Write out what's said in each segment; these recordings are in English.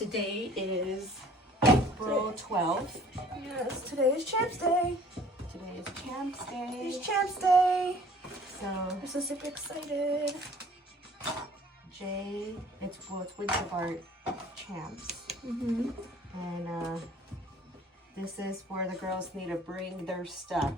Today is April 12th. Yes, today is Champs Day. Today is Champs Day. It's Champs Day. So I'm so super excited. Jay, it's Winterguard Champs. Mm-hmm. And this is where the girls need to bring their stuff.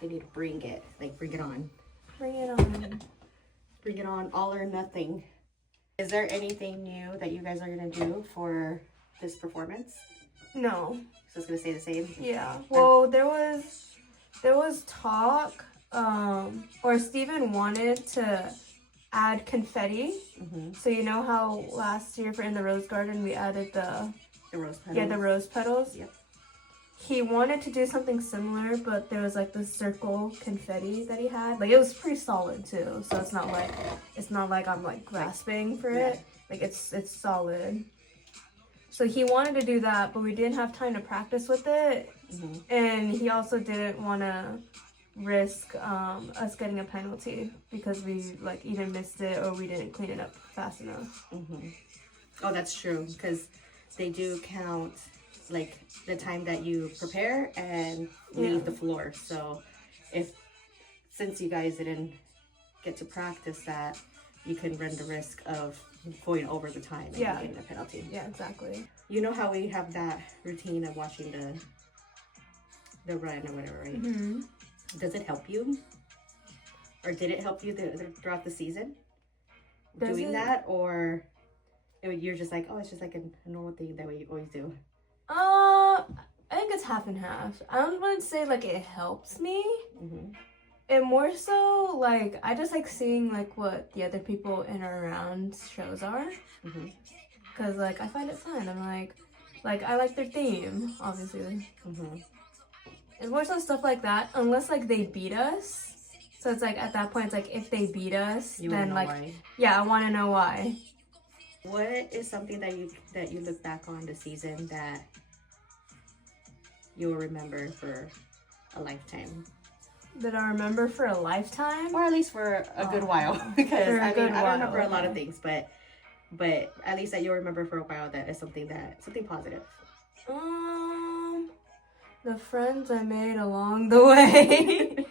They need to bring it. Like, bring it on. Bring it on. Bring it on, all or nothing. Is there anything new that you guys are going to do for this performance? No. So it's going to stay the same? Yeah. Well, there was talk, or Steven wanted to add confetti. Mm-hmm. So you know how last year in the Rose Garden we added the rose petals? Yeah, the rose petals. Yep. He wanted to do something similar, but there was like this circle confetti that he had. Like, it was pretty solid too, so it's not like I'm like grasping for it. Like, it's solid. So he wanted to do that, but we didn't have time to practice with it. Mm-hmm. And he also didn't want to risk us getting a penalty because we like either missed it or we didn't clean it up fast enough. Mm-hmm. Oh, that's true, because they do count like the time that you prepare and leave the floor. So since you guys didn't get to practice that, you can run the risk of going over the time and getting a penalty. Yeah, exactly. You know how we have that routine of watching the run or whatever, right? Mm-hmm. Does it help you? Or did it help you throughout the season? Doing that? Or you're just like, oh, it's just like a normal thing that we always do? I think it's half and half. I don't want to say like it helps me. Mm-hmm. And more so, like, I just like seeing like what the other people in or around shows are. Mm-hmm. Cause like I find it fun. I'm like I like their theme, obviously. Mm-hmm. It's more so stuff like that. Unless like they beat us. So it's like at that point, it's like if they beat us, then like why. Yeah, I want to know why. What is something that you look back on the season that you'll remember for a lifetime? That I remember for a lifetime? Or at least for a good while. Because I don't remember a lot of okay. things, but at least that you'll remember for a while that is something positive. The friends I made along the way.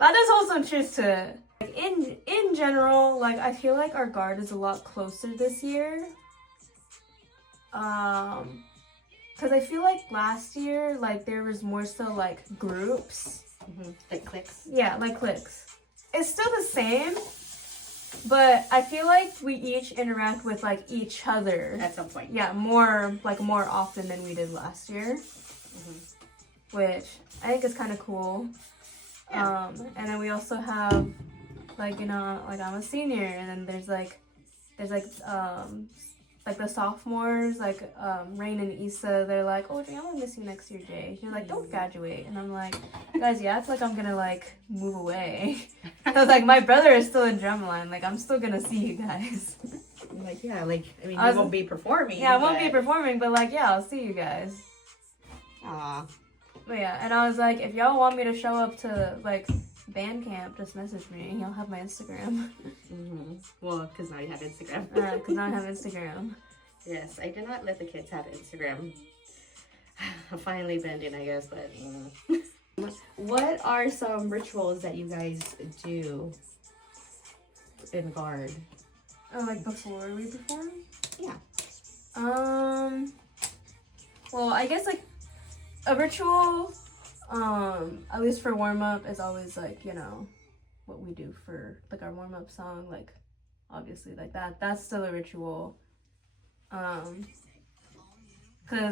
That is also true too. Like in general, like I feel like our guard is a lot closer this year. Cause I feel like last year, like there was more so like groups. Mm-hmm. Like cliques. Yeah, like cliques. It's still the same, but I feel like we each interact with like each other at some point. Yeah, more often than we did last year. Mm-hmm. Which I think is kind of cool. Yeah. And then we also have like, you know, like I'm a senior, and then there's the sophomores, like Rain and Issa, they're like, oh, Jay, I'm gonna miss you next year, Jay. You're like, don't graduate. And I'm like, guys, yeah, it's like I'm gonna like move away. I was like, my brother is still in drumline, like I'm still gonna see you guys. I'm like, yeah, like I mean, you won't be performing. Yeah, I won't be performing, but like, yeah, I'll see you guys. Aw. But yeah, and I was like, if y'all want me to show up to like band camp, just message me. Y'all have my Instagram. Mm-hmm. Well, because now you have Instagram. Because now I have Instagram. Yes, I did not let the kids have Instagram. I'm finally bending, I guess, but What are some rituals that you guys do in guard? Oh, like before we perform? Yeah. Well, I guess like a ritual, at least for warm-up, is always like, you know, what we do for like our warm-up song, like obviously like that's still a ritual. Because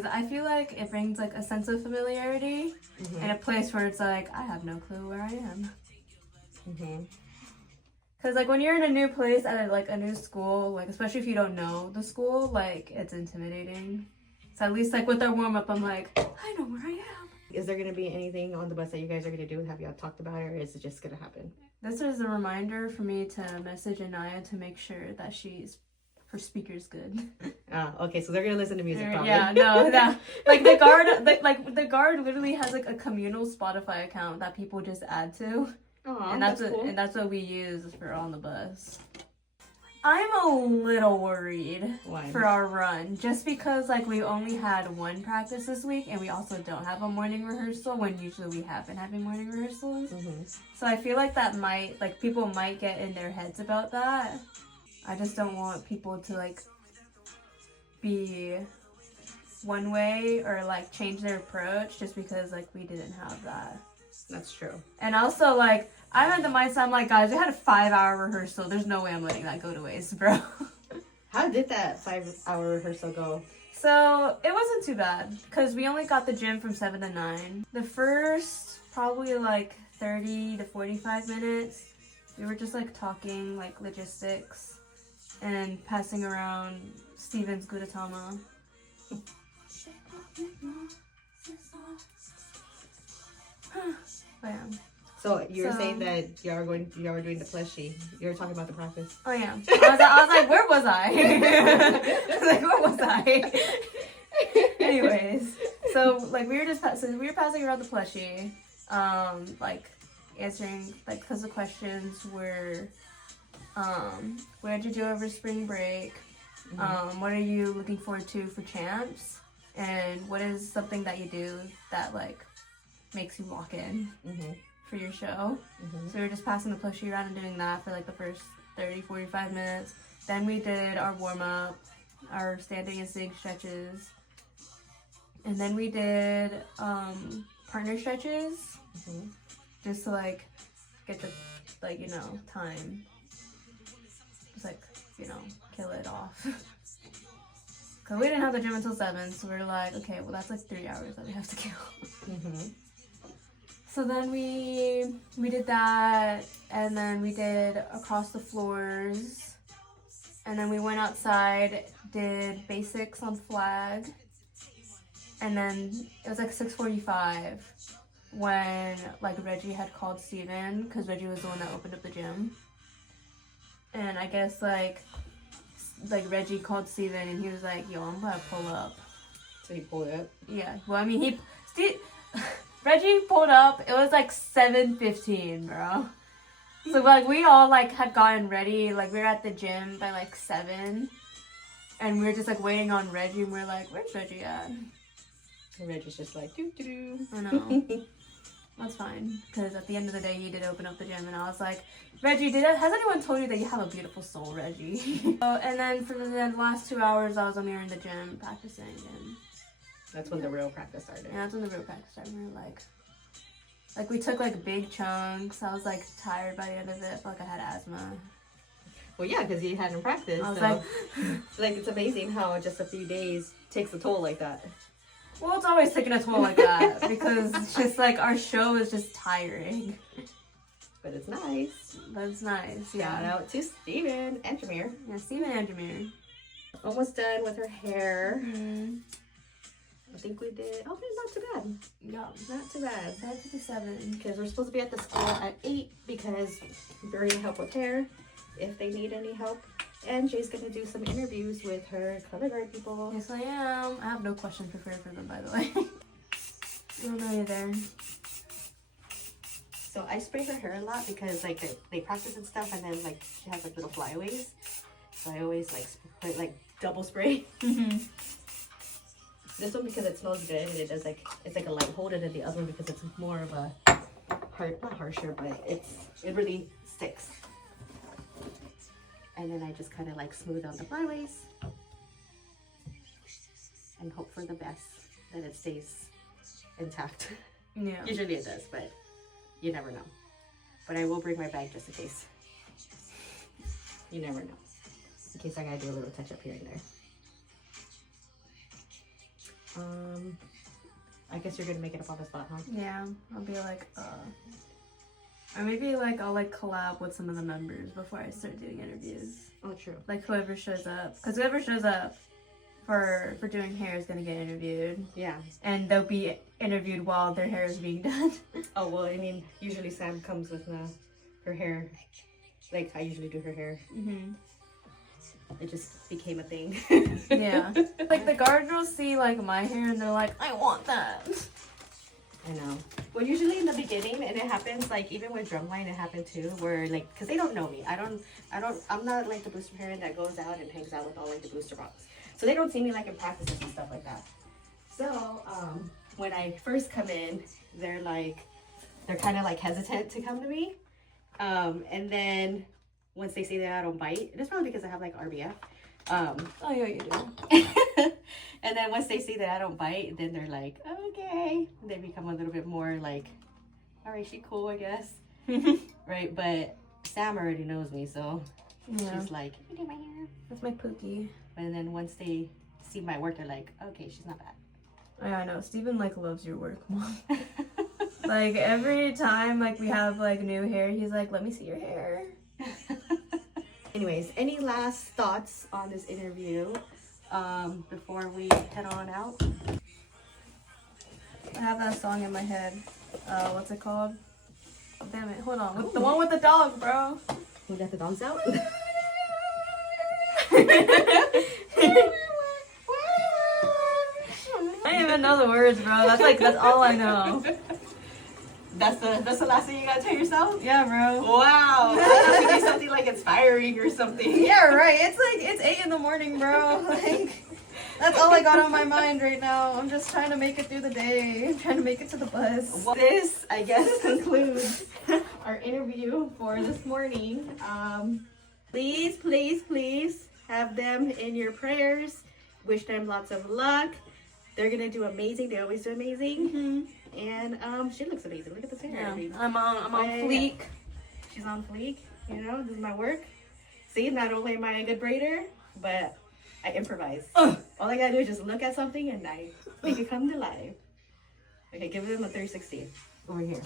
I feel like it brings like a sense of familiarity in a place where it's like, I have no clue where I am. Because like when you're in a new place at like a new school, like especially if you don't know the school, like it's intimidating. So at least like with our warm-up, I'm like, I know where I am. Is there going to be anything on the bus that you guys are going to do? Have y'all talked about it, or is it just going to happen? This is a reminder for me to message Anaya to make sure that her speaker's good. Okay, so they're going to listen to music probably. Yeah, no. Like the guard literally has like a communal Spotify account that people just add to. Aww, and that's cool. And that's what we use for on the bus. I'm a little worried Why? for our run, just because like we only had one practice this week, and we also don't have a morning rehearsal when usually we have been having morning rehearsals. So I feel like that might, like, people might get in their heads about that. I just don't want people to like be one way or like change their approach just because like we didn't have that. That's true. And also, like, I'm at the mindset, I'm like, guys, we had a 5-hour rehearsal. There's no way I'm letting that go to waste, bro. How did that 5-hour rehearsal go? So, it wasn't too bad, because we only got the gym from 7 to 9. The first, probably, like, 30 to 45 minutes, we were just, like, talking, like, logistics, and passing around Steven's Gudetama. I am. So you were saying that y'all were doing the plushie. You were talking about the practice. Oh yeah. I was like, where was I? I was like, where was I? Anyways, so like we were passing around the plushie, like answering like because the questions were, what did you do over spring break? What are you looking forward to for champs? And what is something that you do that like makes you walk in for your show? So we were just passing the plushie around and doing that for like the first 30-45 minutes. Then we did our warm-up, our standing and sitting stretches, and then we did partner stretches just to like get the like, you know, time, just like, you know, kill it off. Cause we didn't have the gym until 7, so we were like, okay, well that's like 3 hours that we have to kill. So then we did that, and then we did across the floors, and then we went outside, did basics on flag, and then it was like 6:45 when like Reggie had called Steven, because Reggie was the one that opened up the gym. And I guess like Reggie called Steven and he was like, yo, I'm about to pull up. So he pulled up? Yeah, well I mean Reggie pulled up, it was like 7:15, bro. So like we all like had gotten ready, like we were at the gym by like 7, and we were just like waiting on Reggie, and we are like, where's Reggie at? And Reggie's just like, doo-doo-doo. I know. That's fine, because at the end of the day, he did open up the gym, and I was like, Reggie, has anyone told you that you have a beautiful soul, Reggie? And then for the last 2 hours, I was on here in the gym practicing, and that's when the real practice started. yeah, that's when the real practice started. We were like we took like big chunks. I was like tired by the end of it. I felt like I had asthma. Well, yeah, because you hadn't practiced. I was so like it's amazing how just a few days takes a toll like that. Well, it's always taking a toll like that because it's just like our show is just tiring. But it's nice. But it's nice. Yeah. Shout out to Steven and Jameer. Yeah, Steven and Jameer. Almost done with her hair. I think we did. Okay, not too bad. Yeah, not too bad. 7:57. Because we're supposed to be at the school at 8 because we're going to help with hair if they need any help. And Jay's going to do some interviews with her color guard people. Yes, I am. I have no questions prepared for them, by the way. I don't know either. So I spray her hair a lot because like they practice and stuff, and then like she has like little flyaways. So I always like double spray. This one because it smells good and it does like it's like a light hold, and then the other one because it's more of a not harsher, but it really sticks. And then I just kind of like smooth out the flyaways and hope for the best that it stays intact. Yeah. Usually it does, but you never know. But I will bring my bag just in case. You never know. In case I gotta do a little touch up here and there. I guess you're gonna make it up on the spot, huh? Yeah, I'll be like, or maybe like I'll like collab with some of the members before I start doing interviews. Oh, true. Like whoever shows up, because whoever shows up for doing hair is gonna get interviewed. Yeah. And they'll be interviewed while their hair is being done. Oh well, I mean, usually Sam comes with her hair. Like I usually do her hair. It just became a thing. Yeah. Like the guard girls see like my hair and they're like, I want that. I know. Well, usually in the beginning, and it happens like even with drumline, it happened too, where like, cause they don't know me. I'm not like the booster parent that goes out and hangs out with all like the booster moms. So they don't see me like in practices and stuff like that. So when I first come in, they're kind of like hesitant to come to me. And then once they see that I don't bite, and it's probably because I have like RBF. Oh yeah, you do. And then once they see that I don't bite, then they're like, okay. They become a little bit more like, all right, she cool, I guess. Right? But Sam already knows me, so she's like, you do my hair. That's my Pookie. And then once they see my work, they're like, okay, she's not bad. Yeah, I know. Steven like loves your work, Mom. Like every time like we have like new hair, he's like, let me see your hair. Anyways, any last thoughts on this interview before we head on out? I have that song in my head. What's it called? Oh, damn it, hold on. The one with the dog, bro. We got the dogs out? I don't even know the words, bro. That's all I know. That's the last thing you gotta tell yourself? Yeah, bro. Wow. I thought we did something like inspiring or something. Yeah, right. It's 8 in the morning, bro. Like that's all I got on my mind right now. I'm just trying to make it through the day. I'm trying to make it to the bus. Well, this, I guess, concludes our interview for this morning. Please, please, please have them in your prayers. Wish them lots of luck. They're gonna do amazing. They always do amazing. Mm-hmm. And she looks amazing. Look at this hair. Yeah, I'm on fleek. She's on fleek. You know, this is my work. See, not only am I a good braider, but I improvise. All I gotta do is just look at something and I make it come to life. Okay, give them a 360 over here.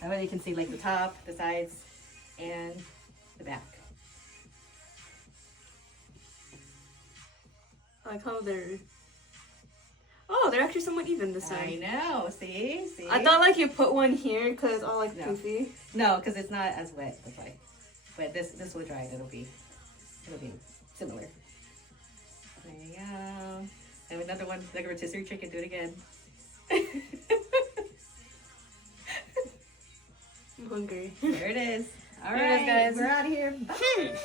That way you can see like the top, the sides, and the back. I like how they're... Oh, they're actually somewhat even this time. I know. See? I thought like you put one here because it's all like No. poofy. No, because it's not as wet. That's why. But this will dry and it'll be similar. There you go. Have another one, like a rotisserie chicken. Do it again. I'm hungry. There it is. All There it is, right, guys. we're out of here. Bye.